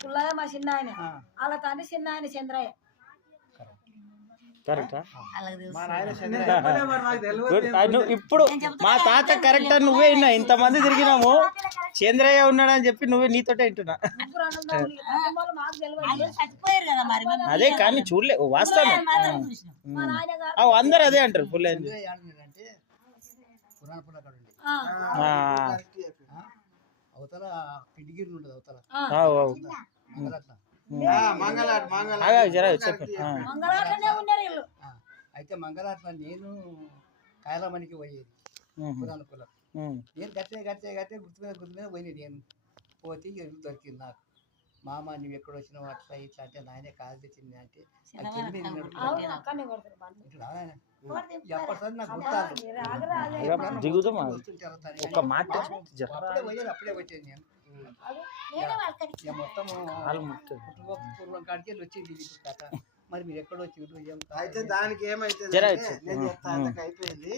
పుల్లయ్య మా చిన్న ఆయన వాళ్ళ తండ్రి చిన్న ఆయన చంద్రయ్య. కరెక్టా? ఇప్పుడు మా తాత కరెక్ట్ అని నువ్వే విన్నా. ఇంతమంది తిరిగినాము, చంద్రయ్య ఉన్నాడని చెప్పి నువ్వే నీతోటే వింటున్నా. అదే కానీ చూడలే వాస్తవం. అందరు అదే అంటారు. పుల్లయ్య అవతల పిడిగిరి ఉండదు, అవతల అయితే మంగళాట్ల నేను కాయలమణికి పోయేది పురాణ పొలం. నేను గట్టే గుర్తు మీద పోయినది. నేను పోతే దొరికింది నాకు. మామ నువ్వు ఎక్కడ వచ్చినావు అట్లా ఇట్లా అంటే నాయనే కాలు తెచ్చింది అంటే ఎప్పటిసారి నాకు అప్పుడే వచ్చేది నేను. మొత్తం పూర్వం కాడికి వెళ్ళి వచ్చేది ఇప్పుడు కథ. మరి మీరు ఎక్కడ వచ్చి అయితే దానికి ఏమైతే అయిపోయింది.